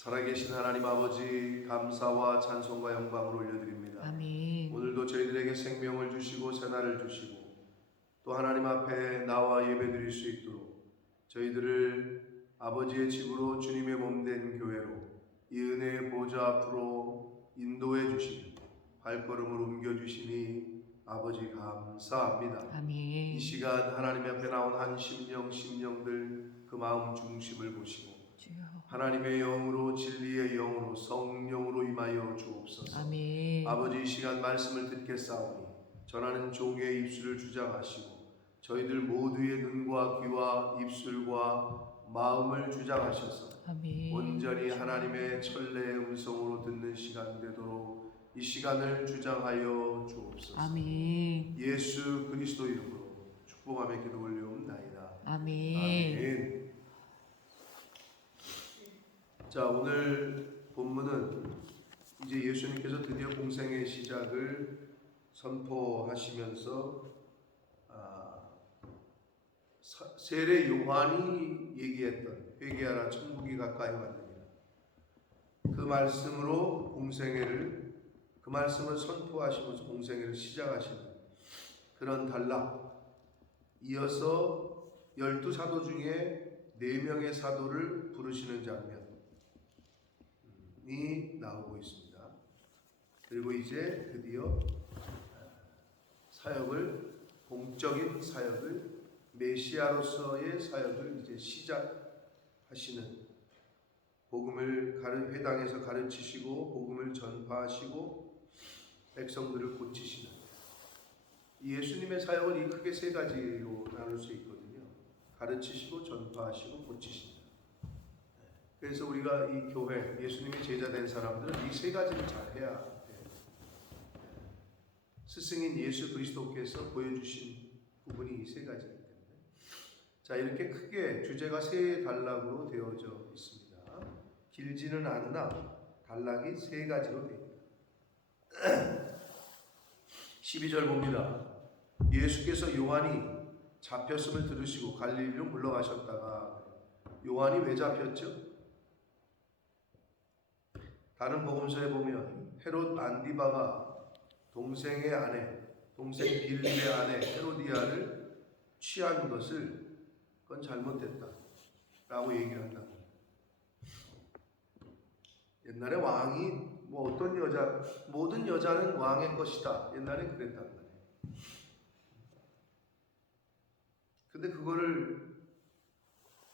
살아계신 하나님 아버지, 감사와 찬송과 영광을 올려드립니다. 아멘. 오늘도 저희들에게 생명을 주시고 새날을 주시고 또 하나님 앞에 나와 예배드릴 수 있도록 저희들을 아버지의 집으로 주님의 몸된 교회로 이 은혜의 보좌 앞으로 인도해 주시니 발걸음을 옮겨주시니 아버지 감사합니다. 아멘. 이 시간 하나님 앞에 나온 한 심령들 그 마음 중심을 보시고 주여. 하나님의 영으로 진리의 영으로 성령으로 임하여 주옵소서. 아멘. 아버지 이 시간 말씀을 듣겠사오니 전하는 종의 입술을 주장하시고 저희들 모두의 눈과 귀와 입술과 마음을 주장하셔서 아멘. 온전히 하나님의 천례의 음성으로 듣는 시간 되도록 이 시간을 주장하여 주옵소서. 아멘. 예수 그리스도 이름으로 축복하며 기도 올려옵나이다. 아멘. 아멘. 자, 오늘 본문은 이제 예수님께서 드디어 공생의 시작을 선포하시면서 세례 요한이 얘기했던 회개하라 천국이 가까이 왔느니라 그 말씀으로 그 말씀을 선포하시면서 공생애를 시작하시는 그런 단락, 이어서 12사도 중에 4명의 사도를 부르시는 장면이 나오고 있습니다. 그리고 이제 드디어 공적인 사역을, 메시아로서의 사역을 이제 시작하시는, 회당에서 가르치시고 복음을 전파하시고 백성들을 고치시는 이 예수님의 사역은 이 크게 3가지로 나눌 수 있거든요. 가르치시고 전파하시고 고치신다. 그래서 우리가 이 교회, 예수님의 제자 된 사람들은 이 3가지를 잘 해야 돼요. 스승인 예수 그리스도께서 보여주신 부분이 이 3가지이기 때문에. 자, 이렇게 크게 주제가 3단락으로 되어져 있습니다. 길지는 않으나 단락이 3가지로 되어 있습니다. 12절 봅니다. 예수께서 요한이 잡혔음을 들으시고 갈릴리로 물러가셨다가, 요한이 왜 잡혔죠? 다른 복음서에 보면 헤롯 안디바가 동생 빌립의 아내 헤로디아를 취한 것을 그건 잘못됐다 라고 얘기를 한다. 옛날에 왕이 모든 여자는 왕의 것이다, 옛날에 그랬단 말이에요. 근데 그거를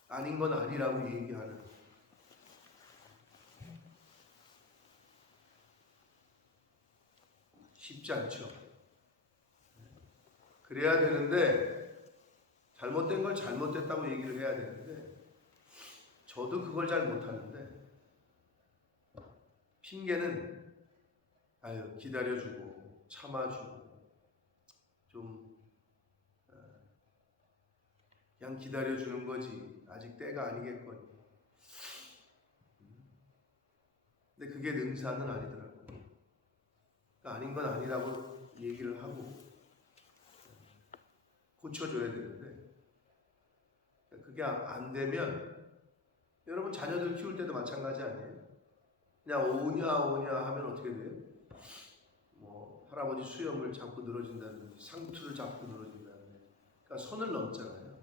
아닌 건 아니라고 얘기하는, 쉽지 않죠. 그래야 되는데, 잘못된 걸 잘못됐다고 얘기를 해야 되는데, 저도 그걸 잘 못하는데, 핑계는 기다려주고 참아주고 좀 그냥 기다려주는 거지 아직 때가 아니겠거니. 근데 그게 능사는 아니더라고요. 그러니까 아닌 건 아니라고 얘기를 하고 고쳐줘야 되는데, 그게 안 되면, 여러분 자녀들 키울 때도 마찬가지 아니에요? 그냥 오냐 하면 어떻게 돼요? 할아버지 수염을 잡고 늘어진다든지 상투를 잡고 늘어진다든지, 그러니까 선을 넘잖아요.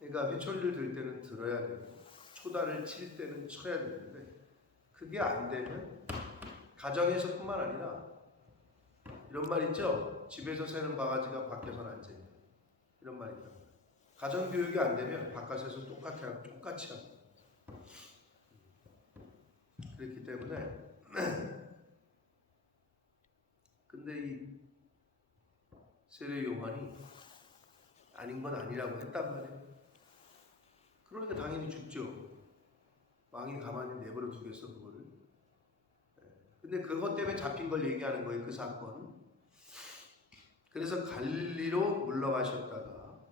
그러니까 회초리를 들 때는 들어야 되고 초다를 칠 때는 쳐야 되는데, 그게 안 되면 가정에서뿐만 아니라 이런 말 있죠? 집에서 새는 바가지가 밖에서는 안 새냐, 이런 말 있단 말이에요. 가정 교육이 안 되면 바깥에서 똑같이 합니다. 그렇기 때문에 근데 이 세례 요한이 아닌 건 아니라고 했단 말이에요. 그러니까 당연히 죽죠. 왕이 가만히 내버려 두겠어, 그거를. 근데 그것 때문에 잡힌 걸 얘기하는 거예요, 그 사건. 그래서 갈릴리로 물러가셨다가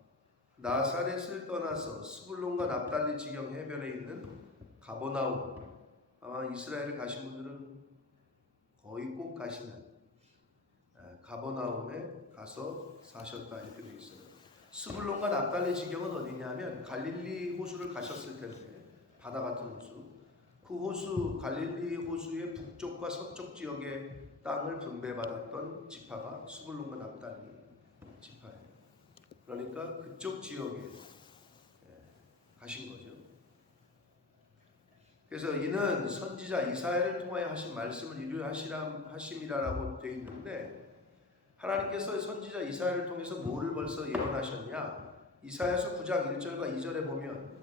나사렛을 떠나서 스불론과 납달리 지경 해변에 있는 가버나움, 아마 이스라엘을 가신 분들은 거의 꼭 가시는 가버나움에 가서 사셨다, 이렇게 되어 있어요. 스불론과 납달리 지경은 어디냐면 갈릴리 호수를 가셨을 텐데, 바다 같은 호수, 그 호수, 갈릴리 호수의 북쪽과 서쪽 지역의 땅을 분배받았던 지파가 스불론과 납달리 지파예요. 그러니까 그쪽 지역에 가신 거죠. 그래서 이는 선지자 이사야를 통하여 하신 말씀을 이루하심이라고 되어 있는데, 하나님께서 선지자 이사야를 통해서 뭐를 벌써 예언하셨냐? 이사야서 9장 1절과 2절에 보면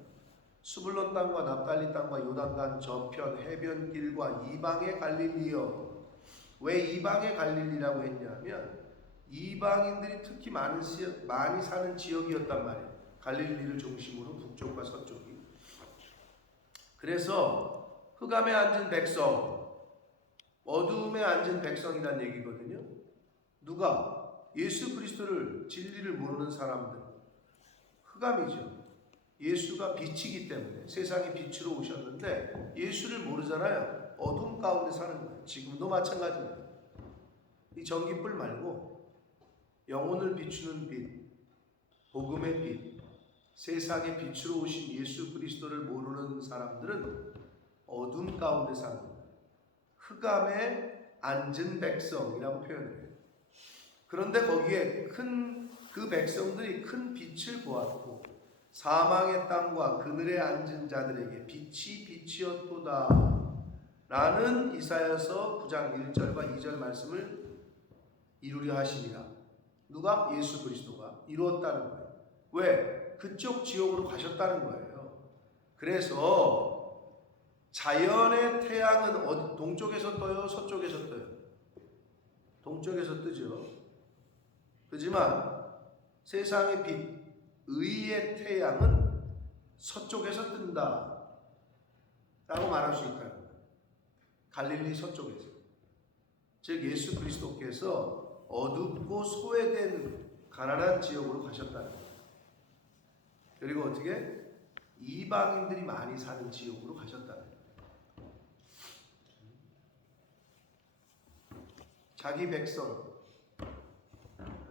스불론 땅과 납달리 땅과 요단강 저편 해변길과 이방의 갈릴리여. 왜 이방의 갈릴리라고 했냐면 이방인들이 특히 많이 사는 지역이었단 말이에요. 갈릴리를 중심으로 북쪽과 서쪽이. 그래서 흑암에 앉은 백성, 어두움에 앉은 백성이란 얘기거든요. 누가? 예수 그리스도를, 진리를 모르는 사람들. 흑암이죠. 예수가 빛이기 때문에 세상의 빛으로 오셨는데 예수를 모르잖아요. 어둠 가운데 사는 거예요. 지금도 마찬가지입니다. 이 전기불 말고 영혼을 비추는 빛, 복음의 빛, 세상의 빛으로 오신 예수 그리스도를 모르는 사람들은 어둠 가운데 사는 거예요. 흑암에 앉은 백성이라고 표현해요. 그런데 거기에 그 백성들이 큰 빛을 보았고 사망의 땅과 그늘에 앉은 자들에게 빛이 빛이었도다 라는 이사야서 9장 1절과 2절 말씀을 이루려 하시니라. 누가? 예수 그리스도가 이루었다는 거예요. 왜? 그쪽 지역으로 가셨다는 거예요. 그래서 자연의 태양은 어디, 동쪽에서 떠요? 서쪽에서 떠요? 동쪽에서 뜨죠. 그렇지만 세상의 빛, 의의 태양은 서쪽에서 뜬다 라고 말할 수 있다는 거예요. 갈릴리 서쪽에서. 즉 예수 그리스도께서 어둡고 소외된 가난한 지역으로 가셨다는 거예요. 그리고 어떻게? 이방인들이 많이 사는 지역으로 가셨다는 거예요. 자기 백성,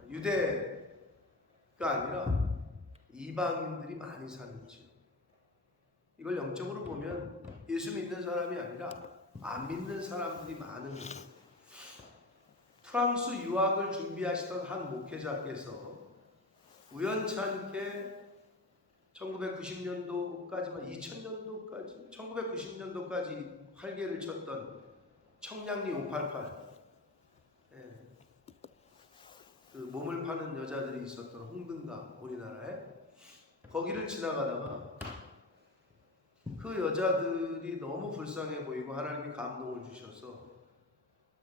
유대가 아니라 이방인들이 많이 사는 지역. 이걸 영적으로 보면 예수 믿는 사람이 아니라 안 믿는 사람들이 많은 거예요. 프랑스 유학을 준비하시던 한 목회자께서 우연찮게 1990년도까지만 2000년도까지 1990년도까지 활개를 쳤던 청량리 588 그 몸을 파는 여자들이 있었던 홍등강, 우리나라에 거기를 지나가다가 그 여자들이 너무 불쌍해 보이고 하나님이 감동을 주셔서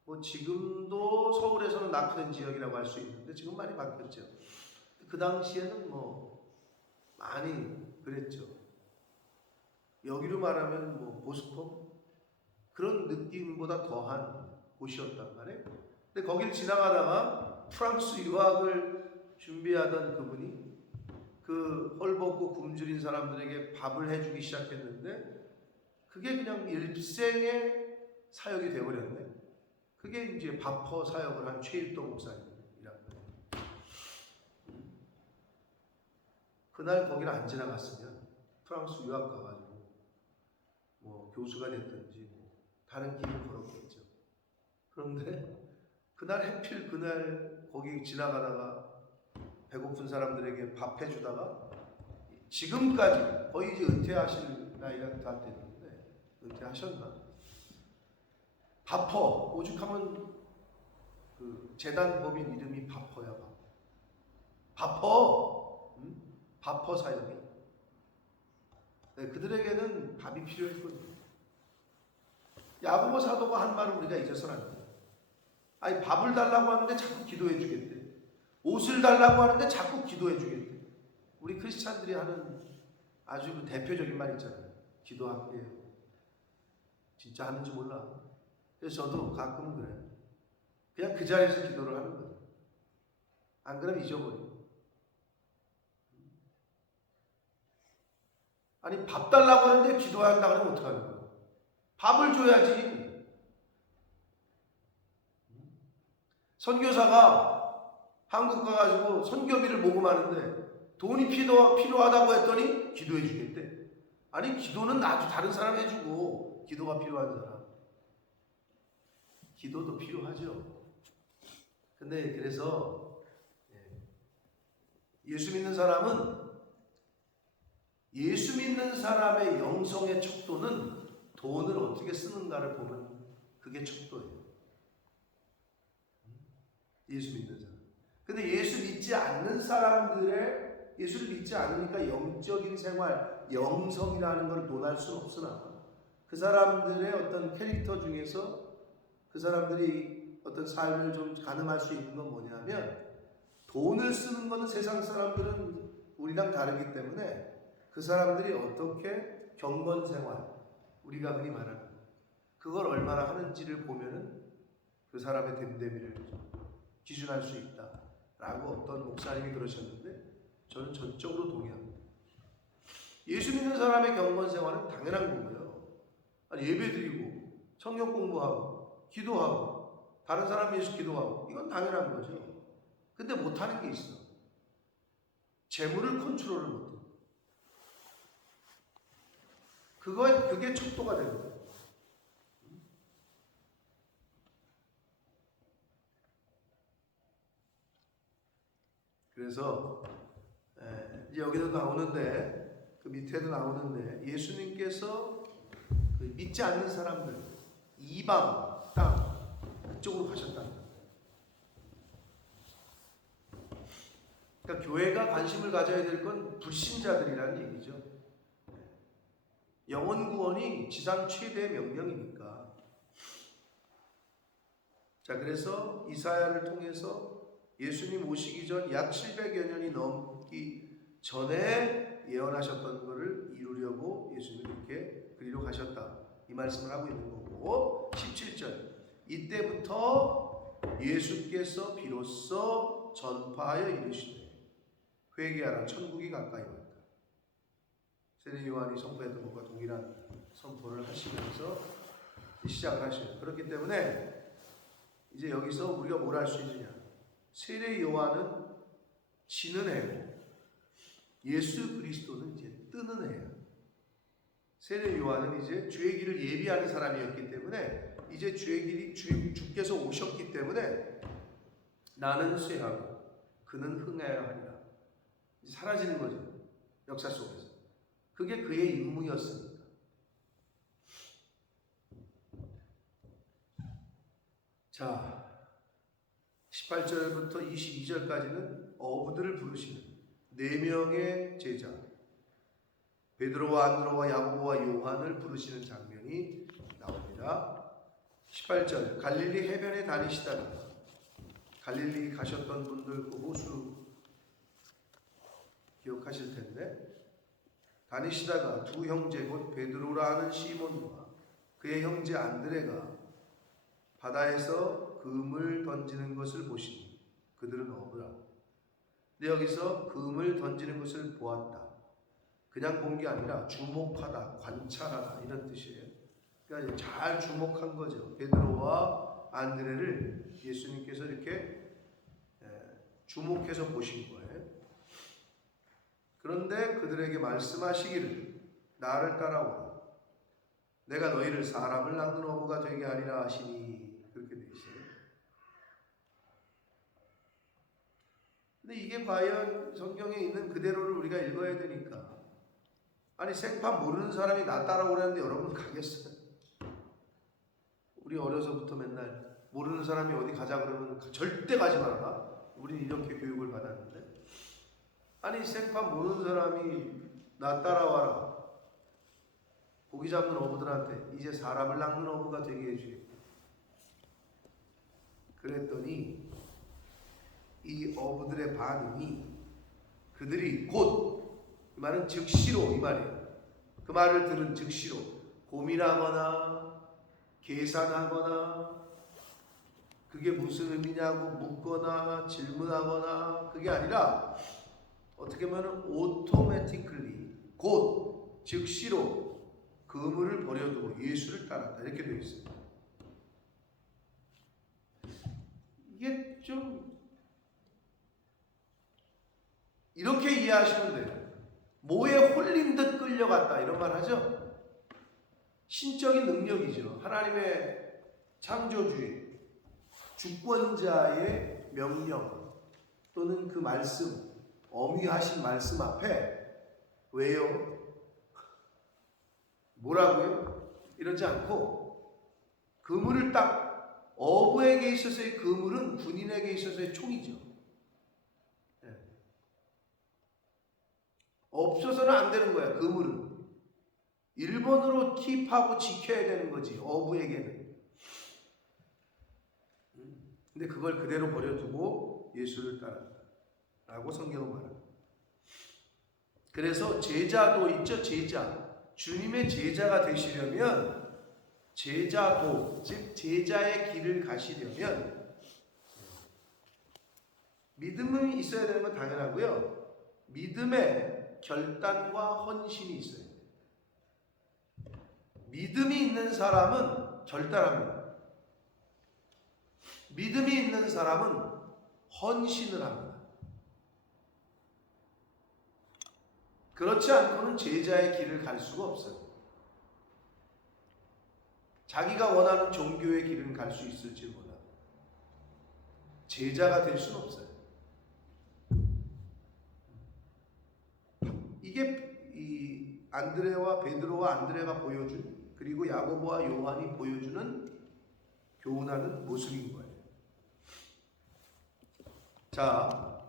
뭐 지금도 서울에서는 낙후된 지역이라고 할 수 있는데 지금 많이 바뀌었죠. 그 당시에는 뭐 많이 그랬죠. 여기로 말하면 뭐 보스콘 그런 느낌보다 더한 곳이었단 말이에요. 근데 거기를 지나가다가 프랑스 유학을 준비하던 그분이 그 헐벗고 굶주린 사람들에게 밥을 해주기 시작했는데 그게 그냥 일생의 사역이 되어버렸네. 그게 이제 밥퍼 사역을 한 최일동 목사님이라고 해요. 그날 거기를 안 지나갔으면 프랑스 유학 가가지고 뭐 교수가 됐든지 뭐 다른 길을 걸었겠죠. 그런데 그날 해필 그날 거기 지나가다가 배고픈 사람들에게 밥 해주다가 지금까지 거의 이제 은퇴하실 나이가 다 됐는데 은퇴하셨나? 바퍼 오죽하면 그 재단법인 이름이 바퍼야. 바퍼 바퍼 사역이 네, 그들에게는 밥이 필요했거든요. 야고보 사도가 한 말을 우리가 잊어서는 안 돼요. 아니 밥을 달라고 하는데 자꾸 기도해 주겠대. 옷을 달라고 하는데 자꾸 기도해 주겠대. 우리 크리스찬들이 하는 아주 그 대표적인 말 있잖아요. 기도할게요. 진짜 하는지 몰라. 그래서 저도 가끔은 그래요. 그냥 그 자리에서 기도를 하는 거예요. 안 그러면 잊어버려요. 아니 밥 달라고 하는데 기도한다고 하면 어떡하는 거예요? 밥을 줘야지. 선교사가 한국 가가지고 선교비를 모금하는데 돈이 필요하다고 했더니 기도해 주겠대. 아니 기도는 나도 다른 사람 해주고 기도가 기도가 필요한 사람, 기도도 필요하죠. 근데 그래서 예수 믿는 사람은 예수 믿는 사람의 영성의 척도는 돈을 어떻게 쓰는가를 보면 그게 척도예요. 예수 믿는 사람. 근데 예수 믿지 않는 사람들의 예수를 믿지 않으니까 영적인 생활, 영성이라는 걸 논할 수는 없으나 그 사람들의 어떤 캐릭터 중에서 그 사람들이 어떤 삶을 좀 가늠할 수 있는 건 뭐냐면 돈을 쓰는 거는 세상 사람들은 우리랑 다르기 때문에 그 사람들이 어떻게 경건 생활, 우리가 흔히 말하는 그걸 얼마나 하는지를 보면은 그 사람의 됨됨이를 기준할 수 있다라고 어떤 목사님이 그러셨는데 저는 전적으로 동의합니다. 예수 믿는 사람의 경건 생활은 당연한 거고요. 아니, 예배드리고 성경 공부하고 기도하고 다른 사람 위해서 기도하고 이건 당연한 거죠. 근데 못하는 게 있어. 재물을 컨트롤을 못해. 그게 척도가 되는 거예요. 그래서 이제 여기도 나오는데 그 밑에도 나오는데 예수님께서 그 믿지 않는 사람들 이방 땅 그쪽으로 가셨다는 거예요. 그러니까 교회가 관심을 가져야 될 건 불신자들이라는 얘기죠. 영혼 구원이 지상 최대의 명령이니까. 자, 그래서 이사야를 통해서 예수님 오시기 전 약 700여 년이 넘기 전에 예언하셨던 것을 이루려고 예수님이 이렇게 그리로 가셨다. 이 말씀을 하고 있는 거고 17절 이때부터 예수께서 비로소 전파하여 이르시되 회개하라 천국이 가까이 왔다. 세례 요한이 선포했던 것과 동일한 선포를 하시면서 시작을 하셔요. 그렇기 때문에 이제 여기서 우리가 뭘 할 수 있느냐? 세례 요한은 지는 해고 예수 그리스도는 이제 뜨는 해예요. 세례 요한은 이제 주의 길을 예비하는 사람이었기 때문에 이제 주께서 오셨기 때문에 나는 쇠하고 그는 흥하여 하리라. 이제 사라지는 거죠. 역사 속에서. 그게 그의 임무였으니까. 자, 18절부터 22절까지는 어부들을 부르시는 4명의 제자 베드로와 안드로와 야고보와 요한을 부르시는 장면이 나옵니다. 18절 갈릴리 해변에 다니시다가 갈릴리 가셨던 분들 그 호수 기억하실 텐데 다니시다가 두 형제 곧 베드로라 하는 시몬과 그의 형제 안드레가 바다에서 금을 던지는 것을 보시니 그들은 어부라. 근데 여기서 금을 던지는 것을 보았다. 그냥 본 게 아니라 주목하다, 관찰하다 이런 뜻이에요. 그러니까 잘 주목한 거죠. 베드로와 안드레를 예수님께서 이렇게 주목해서 보신 거예요. 그런데 그들에게 말씀하시기를 나를 따라오라. 내가 너희를 사람을 낚는 어부가 되게 하리라 하시니 그렇게 되어 있어요. 근데 이게 과연 성경에 있는 그대로를 우리가 읽어야 되니까 아니 생판 모르는 사람이 나 따라오라는데 여러분 가겠어요? 우리 어려서부터 맨날 모르는 사람이 어디 가자 그러면 절대 가지 말아라. 우리는 이렇게 교육을 받았는데 아니 생판 모르는 사람이 나 따라와라. 고기 잡는 어부들한테 이제 사람을 낚는 어부가 되게 해주겠다. 그랬더니 이 어부들의 반응이 그들이 곧 이 말은 즉시로 이 말이에요. 그 말을 들은 즉시로 고민하거나 계산하거나 그게 무슨 의미냐고 묻거나 질문하거나 그게 아니라 어떻게 보면 오토매티클리 곧 즉시로 그물을 버려두고 예수를 따랐다 이렇게 되어 있습니다. 이게 좀 이렇게 이해하시면 돼요. 모에 홀린 듯 끌려갔다 이런 말 하죠. 신적인 능력이죠. 하나님의 창조주의, 주권자의 명령 또는 그 말씀, 엄위하신 말씀 앞에 왜요? 뭐라고요? 이러지 않고 그물을 딱 어부에게 있어서의 그물은 군인에게 있어서의 총이죠. 없어서는 안 되는 거야. 그물은 1번으로 킵하고 지켜야 되는 거지, 어부에게는. 근데 그걸 그대로 버려두고 예수를 따랐다 라고 성경은 말합니다. 그래서 제자도 있죠. 제자, 주님의 제자가 되시려면, 제자도 즉 제자의 길을 가시려면 믿음이 있어야 되는 건 당연하고요. 믿음의 결단과 헌신이 있어야 돼요. 믿음이 있는 사람은 결단합니다. 믿음이 있는 사람은 헌신을 합니다. 그렇지 않고는 제자의 길을 갈 수가 없어요. 자기가 원하는 종교의 길은 갈 수 있을지 몰라. 제자가 될 수는 없어요. 이게 이 안드레와 베드로와 안드레가 보여준, 그리고 야고보와 요한이 보여주는 교훈하는 모습인 거예요. 자,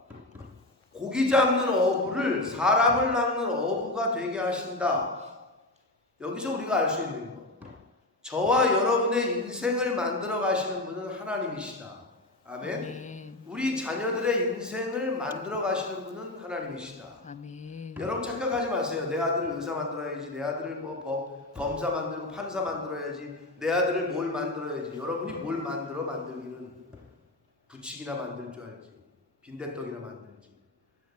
고기 잡는 어부를 사람을 낚는 어부가 되게 하신다. 여기서 우리가 알 수 있는 거, 저와 여러분의 인생을 만들어 가시는 분은 하나님이시다. 아멘. 아멘. 우리 자녀들의 인생을 만들어 가시는 분은 하나님이시다. 아멘. 여러분 착각하지 마세요. 내 아들을 의사 만들어야지, 내 아들을 뭐 검사 만들고 판사 만들어야지, 내 아들을 뭘 만들어야지. 여러분이 뭘 만들기는 부치기나 만들 줄 알지, 빈대떡이나 만들지.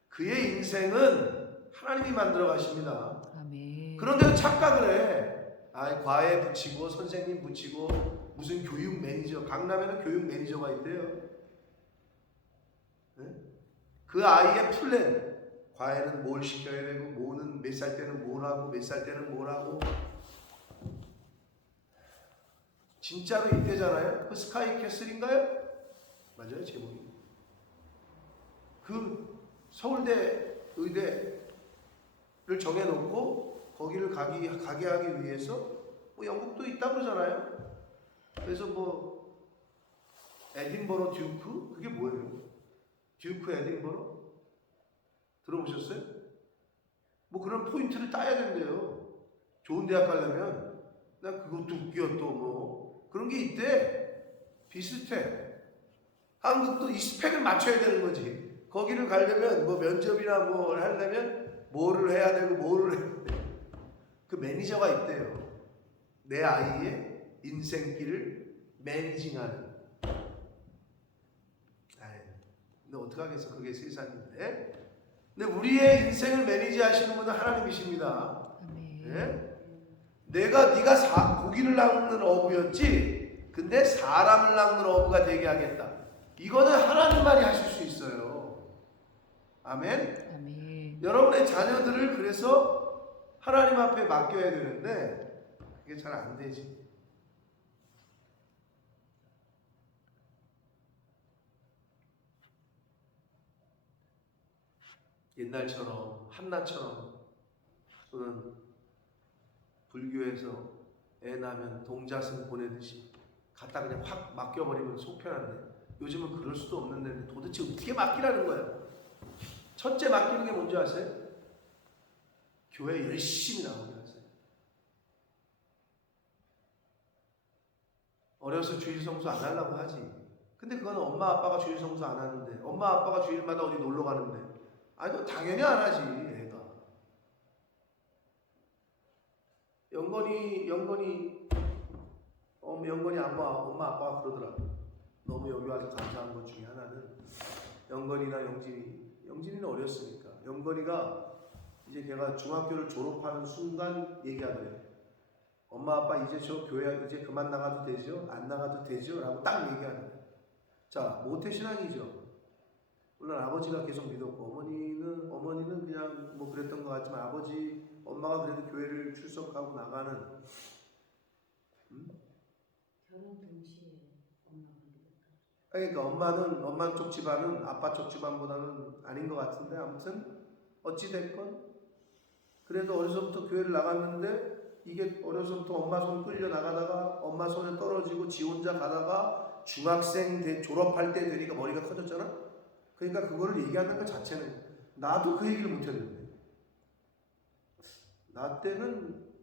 그의 인생은 하나님이 만들어 가십니다. 아멘. 그런데도 착각을 해. 과외 붙이고 선생님 붙이고 무슨 교육 매니저, 강남에는 교육 매니저가 있대요. 네? 그 아이의 플랜, 과외는 뭘 시켜야 되고, 뭐는 몇 살 때는 뭘 하고, 몇 살 때는 뭘 하고. 진짜로 이때잖아요. 그 스카이캐슬인가요? 맞아요, 제목이. 그 서울대 의대를 정해놓고 거기를 가게 하기 위해서 뭐 영국도 있다 그러잖아요. 그래서 뭐 에딘버러 듀크, 그게 뭐예요? 듀크 에딘버러 들어보셨어요? 뭐 그런 포인트를 따야 된대요. 좋은 대학 가려면. 나 그것도 웃겨. 또 뭐 그런 게 있대. 비슷해. 한국도 이 스펙을 맞춰야 되는 거지. 거기를 가려면 뭐 면접이나 뭘 하려면 뭐를 해야 되고 뭐를 해야 돼. 그 매니저가 있대요. 내 아이의 인생길을 매니징하는. 근데 어떡하겠어, 그게 세상인데. 근데 우리의 인생을 매니지하시는 분은 하나님이십니다. 네? 네가 고기를 낚는 어부였지, 근데 사람을 낚는 어부가 되게 하겠다. 이거는 하나님만이 하실 수 있어요. 아멘? 아멘. 여러분의 자녀들을 그래서 하나님 앞에 맡겨야 되는데 그게 잘 안 되지. 옛날처럼 한나처럼 또는 불교에서 애 낳으면 동자승 보내듯이 갖다 그냥 확 맡겨버리면 속 편한데, 요즘은 그럴 수도 없는데 도대체 어떻게 맡기라는 거예요? 첫째 맡기는 게 뭔지 아세요? 교회 열심히 나오게 하세요. 어려서 주일 성수 안 하려고 하지. 근데 그건 엄마 아빠가 주일 성수 안 하는데, 엄마 아빠가 주일마다 어디 놀러 가는데, 그거 당연히 안 하지. 애가 영건이 엄마 아빠가 그러더라. 너무 여기 와서 감사한 것 중에 하나는, 영건이나 영진이는 어렸으니까, 영건이가 이제 걔가 중학교를 졸업하는 순간 얘기하더래요. 엄마 아빠 이제 저 교회 이제 그만 나가도 되죠? 안 나가도 되죠? 라고 딱 얘기하는 거예요. 자, 모태신앙이죠. 물론 아버지가 계속 믿었고, 어머니는 그냥 뭐 그랬던 것 같지만, 엄마가 그래도 교회를 출석하고 나가는. 동시에 엄마가 믿었다. 그러니까 엄마 쪽 집안은 아빠 쪽 집안보다는 아닌 것 같은데, 아무튼 어찌 됐건 그래도 어려서부터 교회를 나갔는데, 이게 어려서부터 엄마 손 끌려 나가다가 엄마 손에 떨어지고 지 혼자 가다가 중학생 졸업할 때 되니까 머리가 커졌잖아. 그러니까 그거를 얘기하는 것 자체는, 나도 그 얘기를 못했는데, 나 때는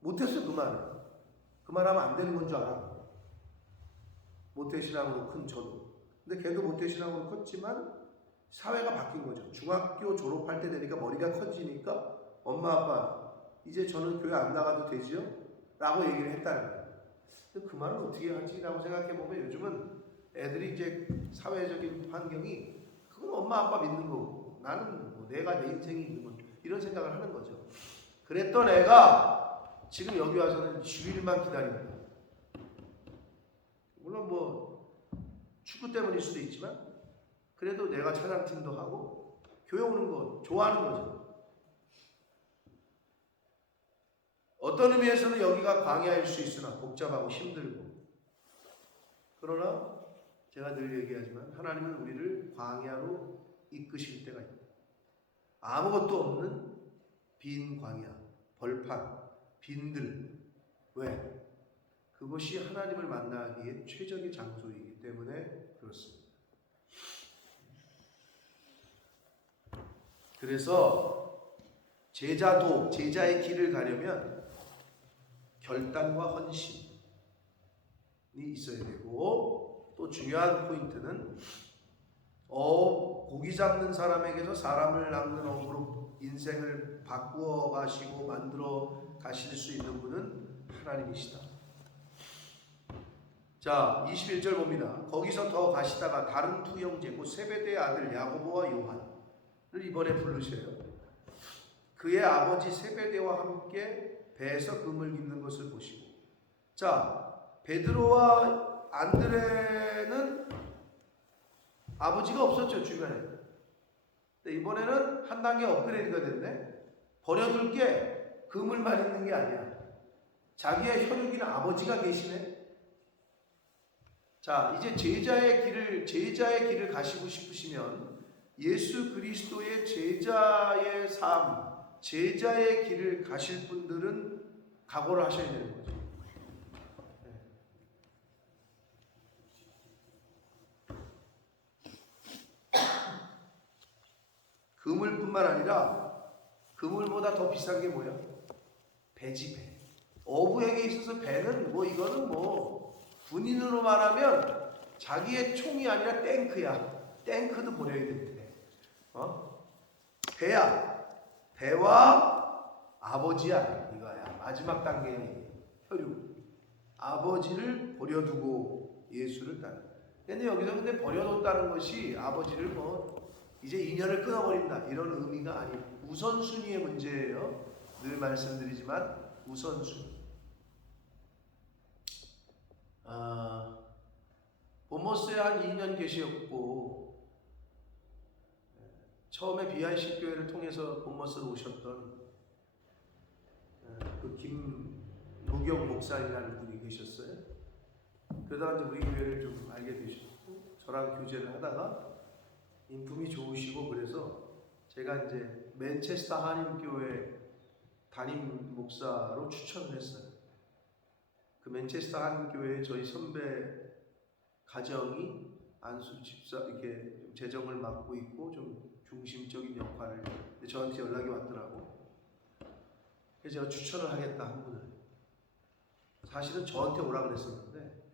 못했어. 그 말하면 안 되는 건 줄 알아. 모태신앙으로 큰 저도. 근데 걔도 모태신앙으로 컸지만 사회가 바뀐 거죠. 중학교 졸업할 때 되니까 머리가 커지니까 엄마 아빠 이제 저는 교회 안 나가도 되지요? 라고 얘기를 했다는 거예요. 그 말을 어떻게 하지? 라고 생각해 보면 요즘은 애들이 이제 사회적인 환경이 그건 엄마 아빠 믿는 거고 나는 뭐 내가 내 인생이 있는 건 이런 생각을 하는 거죠. 그랬던 애가 지금 여기 와서는 주일만 기다립니다. 물론 뭐 축구 때문일 수도 있지만 그래도 내가 찬양팀도 하고 교회 오는 거 좋아하는 거죠. 어떤 의미에서는 여기가 광야일 수 있으나 복잡하고 힘들고, 그러나 제가 늘 얘기하지만 하나님은 우리를 광야로 이끄실 때가 있다. 아무것도 없는 빈 광야, 벌판, 빈들. 왜? 그것이 하나님을 만나기에 최적의 장소이기 때문에 그렇습니다. 그래서 제자의 길을 가려면 결단과 헌신이 있어야 되고, 또 중요한 포인트는 고기 잡는 사람에게서 사람을 낚는 어부로 인생을 바꾸어 가시고 만들어 가실 수 있는 분은 하나님이시다. 자, 21절 봅니다. 거기서 더 가시다가 다른 두 형제 곧 세베대의 아들 야고보와 요한을 이번에 부르셔요. 그의 아버지 세베대와 함께 배에서 금을 깁는 것을 보시고, 자, 베드로와 안드레는 아버지가 없었죠, 주변에. 근데 이번에는 한 단계 업그레이드가 됐네. 버려둘 게 그물만 있는 게 아니야. 자기의 혈육인 아버지가 계시네. 자, 이제 제자의 길을 가시고 싶으시면 예수 그리스도의 제자의 삶, 제자의 길을 가실 분들은 각오를 하셔야 되는 거죠. 그물뿐만 아니라 그물보다 더 비싼 게 뭐야? 배지, 배. 어부에게 있어서 배는 뭐 이거는 뭐 군인으로 말하면 자기의 총이 아니라 탱크야. 탱크도 버려야 되는데. 배야. 배와 아버지야. 이거야. 마지막 단계의 혈육. 아버지를 버려두고 예수를 따르는. 근데 여기서 버려뒀다는 것이 아버지를 뭐 이제 인연을 끊어버린다 이런 의미가 아니에요. 우선순위의 문제예요. 늘 말씀드리지만 우선순위. 본모스에 한 2년 계셨고, 처음에 BIC 교회를 통해서 본모스로 오셨던 그 김무경 목사님이라는 분이 계셨어요. 그러다가 이제 우리 교회를 좀 알게 되셨고, 저랑 교제를 하다가 인품이 좋으시고, 그래서 제가 이제 맨체스터 한인교회 담임 목사로 추천을 했어요. 그 맨체스터 한인교회에 저희 선배 가정이 안수 집사 이렇게 재정을 맡고 있고 좀 중심적인 역할을, 저한테 연락이 왔더라고. 그래서 제가 추천을 하겠다 한 분을. 사실은 저한테 오라 그랬었는데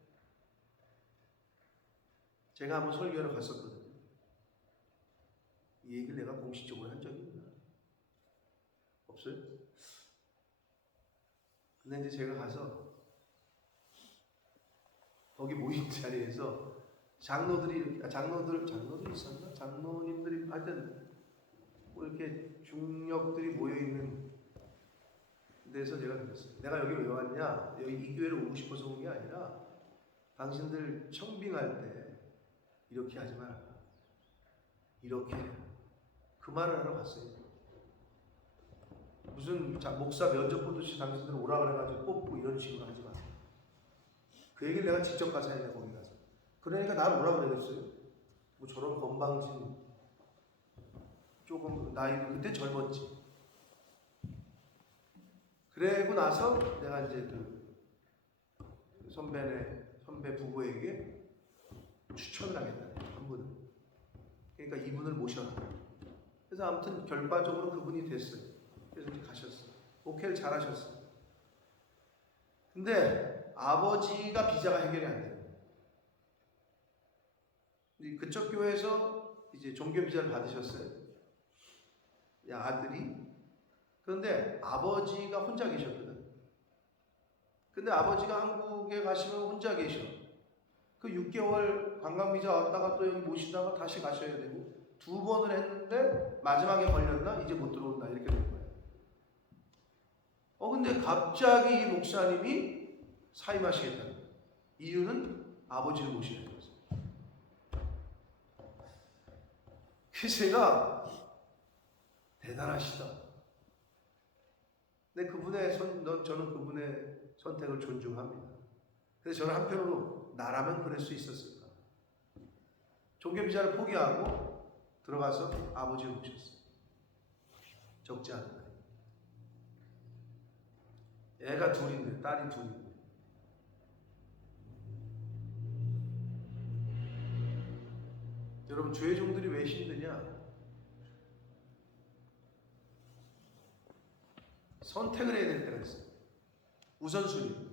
제가 한번 설교를 갔었거든요. 이 얘기를 내가 공식적으로 한 적이 있나? 없어요? 근데 이제 제가 가서 거기 모인 자리에서 장로들이 있었나? 장로님들이 하여튼 뭐 이렇게 중력들이 모여있는 데서 제가 그랬어요. 내가 여기 왜 왔냐? 여기 이 교회를 오고 싶어서 온 게 아니라 당신들 청빙할 때 이렇게 하지 마라. 이렇게 그 말을 하러 갔어요. 무슨 목사 면접 보듯이 당신들 오라 그래가지고 뽑고 이런 식으로 하지 마세요. 그 얘기를 내가 직접 가서 했네, 거기 가서. 그러니까 나를 뭐라 그랬어요? 뭐 저런 건방진, 조금 나이도 그때 젊었지. 그러고 나서 내가 이제 그 선배 부부에게 추천을 하겠다, 한 분을. 그러니까 이분을 모셔라. 그래서 아무튼 결과적으로 그분이 됐어요. 그래서 이제 가셨어요. 오케이를 잘 하셨어요. 근데 아버지가 비자가 해결이 안 돼요. 그쪽 교회에서 이제 종교 비자를 받으셨어요. 아들이. 그런데 아버지가 혼자 계셨거든. 근데 아버지가 한국에 가시면 혼자 계셔. 그 6개월 관광 비자 왔다가 또 여기 모시다가 다시 가셔야 되고 2번을 했는데 마지막에 걸렸나? 이제 못 들어온다. 이렇게 된 거예요. 근데 갑자기 이 목사님이 사임하시겠다는 거예요. 이유는 아버지를 모시는 거예요. 그래서 제가 대단하시다. 근데 저는 그분의 선택을 존중합니다. 그래서 저는 한편으로 나라면 그럴 수 있었을까. 종교 비자를 포기하고 들어가서 아버지를 모셨어요. 적지 않은 나이. 애가 둘인데, 딸이 둘인데. 여러분, 죄의 종들이 왜 힘드냐? 선택을 해야 될 때가 있어요. 우선순위.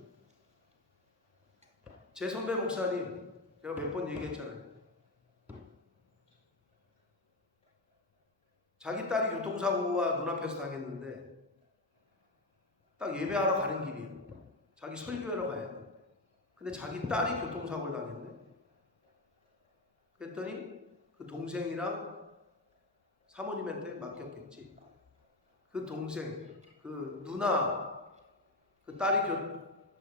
제 선배 목사님, 제가 몇 번 얘기했잖아요. 자기 딸이 교통사고가 눈앞에서 당했는데 딱 예배하러 가는 길이에요. 자기 설교하러 가야 돼. 근데 자기 딸이 교통사고를 당했네. 그랬더니 그 동생이랑 사모님한테 맡겼겠지. 그 동생, 그 누나, 그 딸이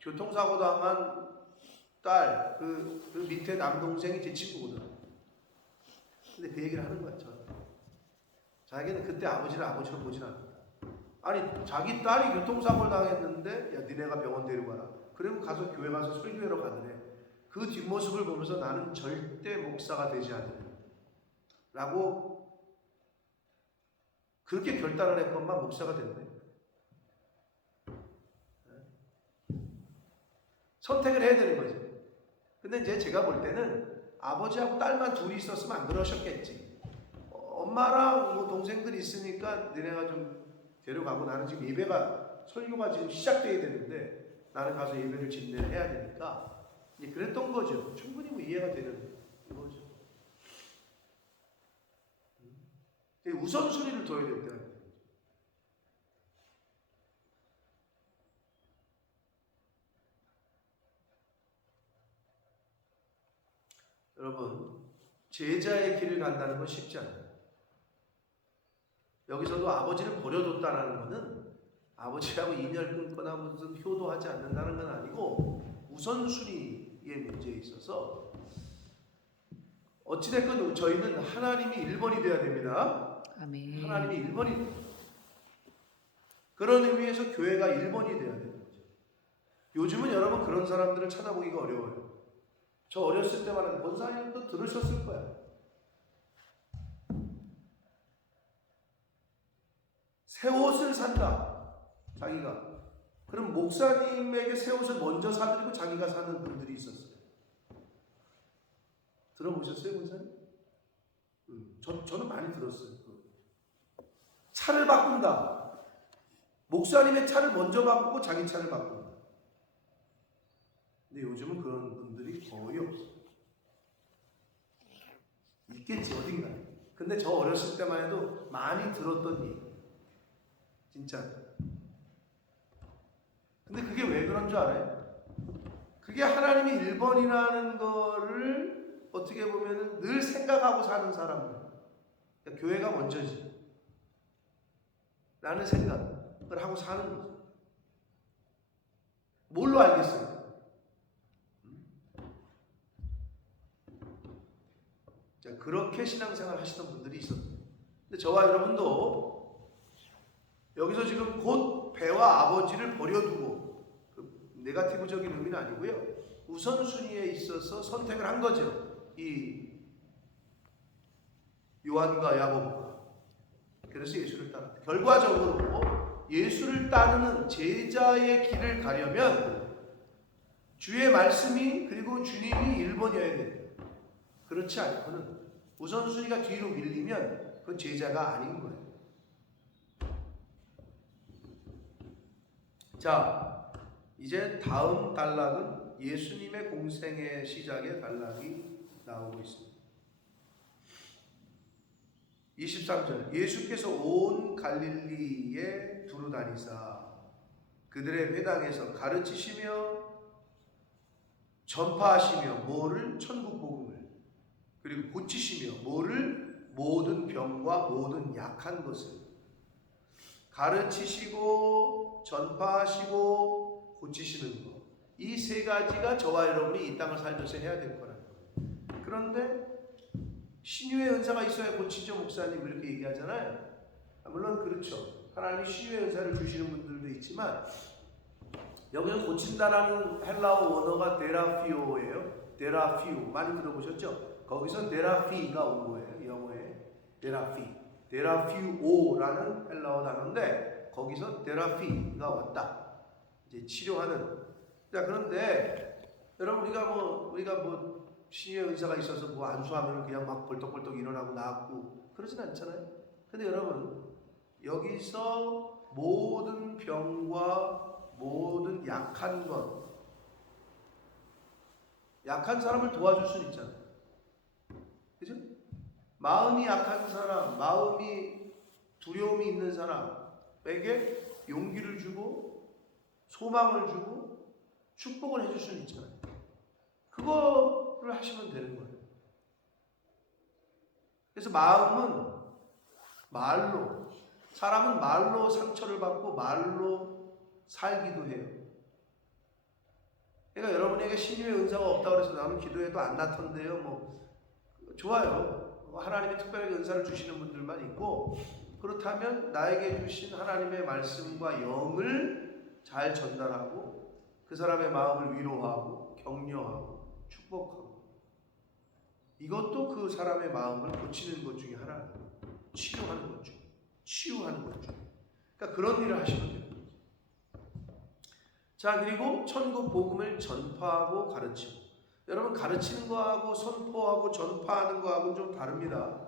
교통사고 당한 딸, 그 밑에 남동생이 제 친구거든. 근데 그 얘기를 하는 거야, 저는. 자기는 그때 아버지로 보진 않는다. 아니, 자기 딸이 교통사고를 당했는데, 야, 니네가 병원 데려가라. 그리고 가서 교회 가서 설교하러 가더래. 그 뒷모습을 보면서 나는 절대 목사가 되지 않는다. 라고 그렇게 결단을 했건만 목사가 됐네. 선택을 해야 되는 거지. 근데 이제 제가 볼 때는 아버지하고 딸만 둘이 있었으면 안 그러셨겠지. 엄마랑 뭐 동생들이 있으니까 너네가 좀 데려가고 나는 지금 설교가 지금 시작돼야 되는데 나는 가서 예배를 진행을 해야 되니까 이제 그랬던 거죠. 충분히 뭐 이해가 되는 거죠. 우선순위를 둬야 될 때가 있어요. 여러분, 제자의 길을 간다는 건 쉽지 않아요. 여기서도 아버지를 버려뒀다는 것은 아버지하고 인연을 끊거나 무슨 효도하지 않는다는 건 아니고 우선순위의 문제에 있어서 어찌됐건 저희는 하나님이 1번이 되어야 됩니다. 아멘. 하나님이 1번이 그런 의미에서 교회가 1번이 되어야 되는 거죠. 요즘은 여러분 그런 사람들을 찾아보기가 어려워요. 저 어렸을 때만 해도 권사님도 들으셨을 거야. 새 옷을 산다. 자기가. 그럼 목사님에게 새 옷을 먼저 사드리고 자기가 사는 분들이 있었어요. 들어보셨어요, 권사님? 저는 많이 들었어요. 차를 바꾼다. 목사님의 차를 먼저 바꾸고 자기 차를 바꾼다. 근데 요즘은 그런 분들이 거의 없어요. 있겠지, 어딘가. 근데 저 어렸을 때만 해도 많이 들었던 얘기. 진짜. 근데 그게 왜 그런 줄 알아요? 그게 하나님이 1번이라는 거를 어떻게 보면 늘 생각하고 사는 사람들. 그러니까 교회가 먼저지. 라는 생각을 하고 사는 거죠. 뭘로 알겠어요? 그렇게 신앙생활 하시던 분들이 있었어요. 근데 저와 여러분도 여기서 지금 곧 배와 아버지를 버려두고 네거티브적인 의미는 아니고요. 우선순위에 있어서 선택을 한 거죠. 이 요한과 야고보가. 그래서 예수를 따랐다. 결과적으로 예수를 따르는 제자의 길을 가려면 주의 말씀이 그리고 주님이 1번이어야 돼요. 그렇지 않고는 우선순위가 뒤로 밀리면 그건 제자가 아닌 거예요. 자, 이제 다음 단락은 예수님의 공생의 시작의 단락이 나오고 있습니다. 23절 예수께서 온 갈릴리에 두루 다니사 그들의 회당에서 가르치시며 전파하시며 뭐를? 천국 복음을. 그리고 고치시며 뭐를? 모든 병과 모든 약한 것을. 가르치시고 전파하시고 고치시는 것. 이 세 가지가 저와 여러분이 이 땅을 살면서 해야 될 거라는 거예요. 그런데 신유의 은사가 있어야 고치죠, 목사님 이렇게 얘기하잖아요. 물론 그렇죠. 하나님이 신유의 은사를 주시는 분들도 있지만 여기서 고친다라는 헬라어 원어가 데라피오예요. 데라피오 많이 들어보셨죠? 거기서 데라피가 온 거예요. 영어에 데라피오라는 헬라어 단어인데 거기서 데라피가 왔다. 이제 치료하는. 자, 그런데 여러분 우리가 뭐 신유의 은사가 있어서 뭐 안수하면 그냥 막 벌떡벌떡 일어나고 나았고 그러진 않잖아요. 근데 여러분 여기서 모든 병과 모든 약한 것, 약한 사람을 도와줄 수는 있잖아요. 그죠? 마음이 약한 사람, 마음이 두려움이 있는 사람에게 용기를 주고 소망을 주고 축복을 해줄 수는 있잖아요. 그거를 하시면 되는 거예요. 그래서 마음은 말로, 사람은 말로 상처를 받고 말로 살기도 해요. 그러니까 여러분에게 신유의 은사가 없다고 해서 나는 기도해도 안 나턴대요. 뭐 좋아요. 하나님이 특별하게 은사를 주시는 분들만 있고 그렇다면 나에게 주신 하나님의 말씀과 영을 잘 전달하고 그 사람의 마음을 위로하고 격려하고 축복하고 이것도 그 사람의 마음을 고치는 것 중에 하나예요. 치료하는 것 중, 치유하는 것 중. 그러니까 그런 일을 하시면 돼요. 자, 그리고 천국 복음을 전파하고 가르치고. 여러분 가르치는 거하고 선포하고 전파하는 거하고는 좀 다릅니다.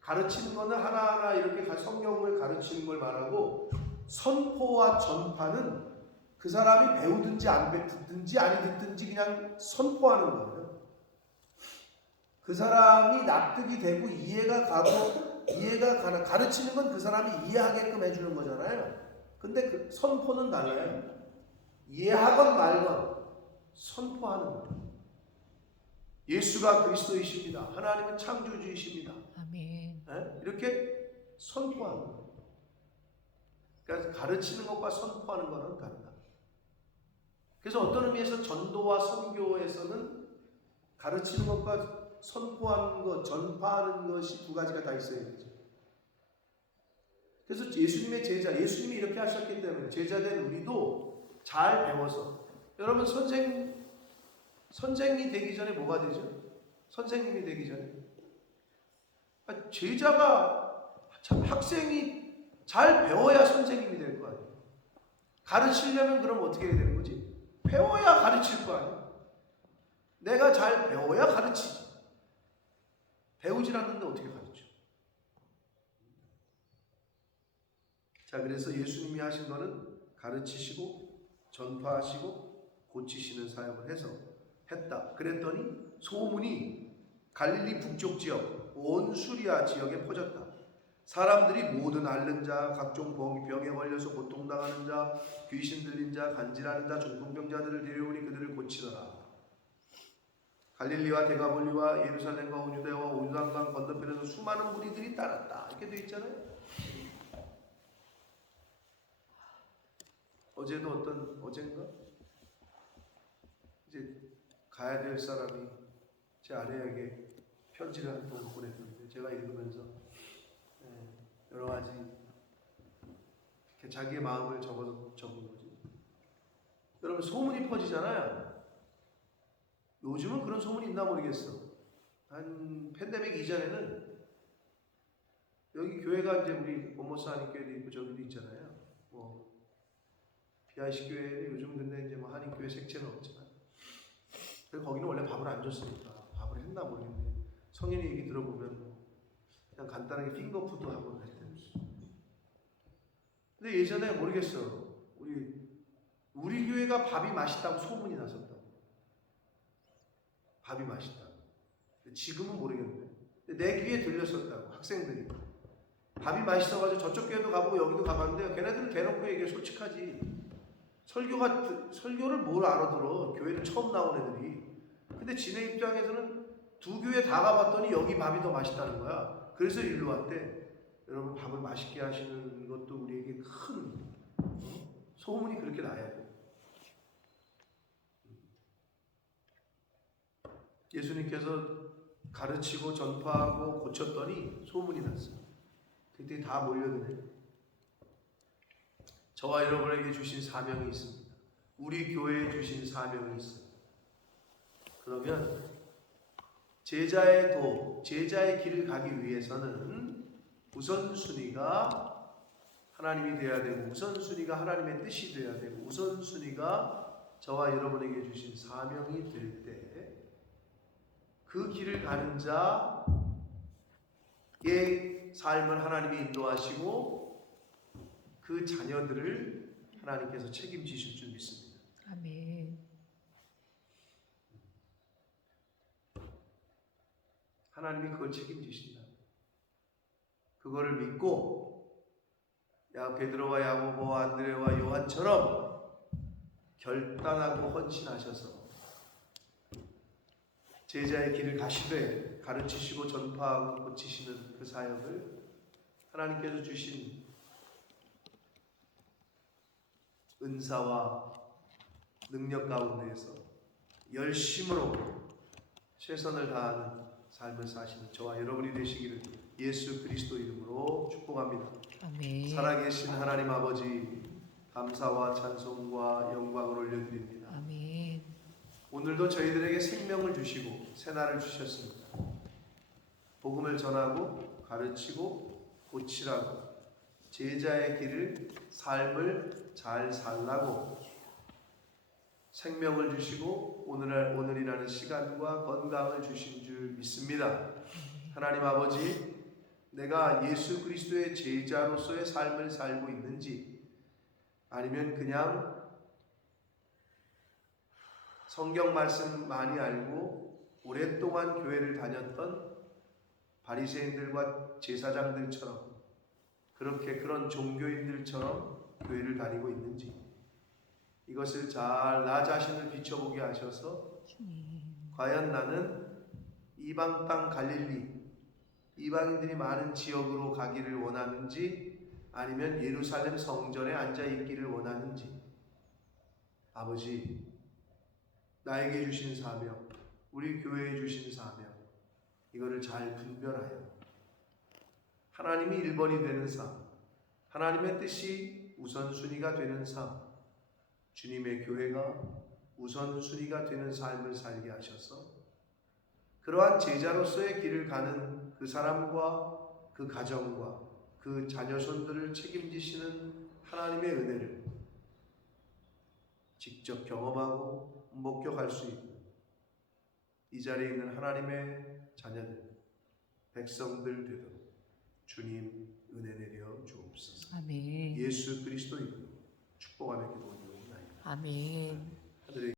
가르치는 거는 하나하나 이렇게 성경을 가르치는 걸 말하고 선포와 전파는 그 사람이 배우든지 안 듣든지 아니 듣든지 그냥 선포하는 거예요. 그 사람이 납득이 되고 이해가 가고 이해가 가는 가르치는 건 그 사람이 이해하게끔 해주는 거잖아요. 근데 그 선포는 달라요. 이해하건 말건 선포하는 거예요. 예수가 그리스도이십니다. 하나님은 창조주이십니다. 아멘. 네? 이렇게 선포하는 거예요. 그러니까 가르치는 것과 선포하는 것은 다르다. 그래서 어떤 의미에서 전도와 선교에서는 가르치는 것과 선포하는 것, 전파하는 것이 두 가지가 다 있어야 되죠. 그래서 예수님의 제자, 예수님이 이렇게 하셨기 때문에 제자된 우리도 잘 배워서 여러분 선생이 되기 전에 뭐가 되죠? 선생님이 되기 전에 제자가 학생이 잘 배워야 선생님이 될 거 아니에요. 가르치려면 그럼 어떻게 해야 되는 거지? 배워야 가르칠 거 아니에요. 내가 잘 배워야 가르치지. 배우질 않는데 어떻게 가르쳐? 자, 그래서 예수님이 하신 거는 가르치시고 전파하시고 고치시는 사역을 했다. 그랬더니 소문이 갈릴리 북쪽 지역 온 수리아 지역에 퍼졌다. 사람들이 모든 앓는 자, 각종 병에 걸려서 고통당하는 자, 귀신 들린 자, 간질하는 자, 중풍병자들을 데려오니 그들을 고치더라. 갈릴리와 데가볼리와 예루살렘과 온 유대와 온 요단강 건너편에서 수많은 무리들이 따랐다. 이렇게 돼 있잖아요. 어젠가 이제 가야 될 사람이 제 아내에게 편지를 한 통 보냈는데 제가 읽으면서 여러 가지 자기의 마음을 적은 거지. 여러분 소문이 퍼지잖아요. 요즘은 그런 소문이 있나 모르겠어. 한 팬데믹 이전에는 여기 교회가 이제 우리 원모스 한인교회도 있고 저기도 있잖아요. 뭐 BIC 교회는 요즘 근데 이제 뭐 한인교회 색채는 없지만, 그래서 거기는 원래 밥을 안 줬으니까 밥을 했나 모르겠네. 성인이 얘기 들어보면 뭐 그냥 간단하게 핑거푸드 하고 그랬대. 근데 예전에 모르겠어. 우리 교회가 밥이 맛있다고 소문이 났었다고. 밥이 맛있다고. 지금은 모르겠는데. 내 귀에 들렸었다고, 학생들이. 밥이 맛있어가지고 저쪽 교회도 가보고 여기도 가봤는데 걔네들은 대놓고 얘기해. 솔직하지. 설교를 뭘 알아들어. 교회를 처음 나온 애들이. 근데 지네 입장에서는 두 교회 다 가봤더니 여기 밥이 더 맛있다는 거야. 그래서 일로 왔대. 여러분, 밥을 맛있게 하시는 것도 우리에게 큰 소문이 그렇게 나야 돼. 예수님께서 가르치고 전파하고 고쳤더니 소문이 났어요. 그때 다 몰려드네. 저와 여러분에게 주신 사명이 있습니다. 우리 교회에 주신 사명이 있어요. 그러면 제자의 길을 가기 위해서는 우선순위가 하나님이 되어야 되고, 우선순위가 하나님의 뜻이 되어야 되고, 우선순위가 저와 여러분에게 주신 사명이 될 때 그 길을 가는 자의 삶을 하나님이 인도하시고 그 자녀들을 하나님께서 책임지실 줄 믿습니다. 아멘. 하나님이 그걸 책임지신다. 그거를 믿고 베드로와 야고보와 안드레와 요한처럼 결단하고 헌신하셔서 제자의 길을 가시되 가르치시고 전파하고 고치시는 그 사역을 하나님께서 주신 은사와 능력 가운데에서 열심으로 최선을 다하는 삶을 사시는 저와 여러분이 되시기를 예수 그리스도 이름으로 축복합니다. 아멘. 살아계신 하나님 아버지, 감사와 찬송과 영광을 올려드립니다. 아멘. 오늘도 저희들에게 생명을 주시고 새날을 주셨습니다. 복음을 전하고 가르치고 고치라고, 제자의 길을, 삶을 잘 살라고 생명을 주시고 오늘이라는 시간과 건강을 주신 줄 믿습니다. 하나님 아버지, 내가 예수 그리스도의 제자로서의 삶을 살고 있는지, 아니면 그냥 성경 말씀 많이 알고 오랫동안 교회를 다녔던 바리새인들과 제사장들처럼, 그렇게 그런 종교인들처럼 교회를 다니고 있는지, 이것을 잘 나 자신을 비춰보게 하셔서 과연 나는 이방 땅 갈릴리, 이방인들이 많은 지역으로 가기를 원하는지, 아니면 예루살렘 성전에 앉아 있기를 원하는지, 아버지, 나에게 주신 사명, 우리 교회에 주신 사명, 이거를 잘 분별하여 하나님이 1번이 되는 삶, 하나님의 뜻이 우선순위가 되는 삶, 주님의 교회가 우선순위가 되는 삶을 살게 하셔서 그러한 제자로서의 길을 가는 그 사람과 그 가정과 그 자녀손들을 책임지시는 하나님의 은혜를 직접 경험하고 목격할 수 있는 이 자리에 있는 하나님의 자녀들, 백성들 되도록 주님 은혜 내려 주옵소서. 아멘. 예수 그리스도 이름으로 축복하며 기도드리옵나이다. 아멘. 하늘의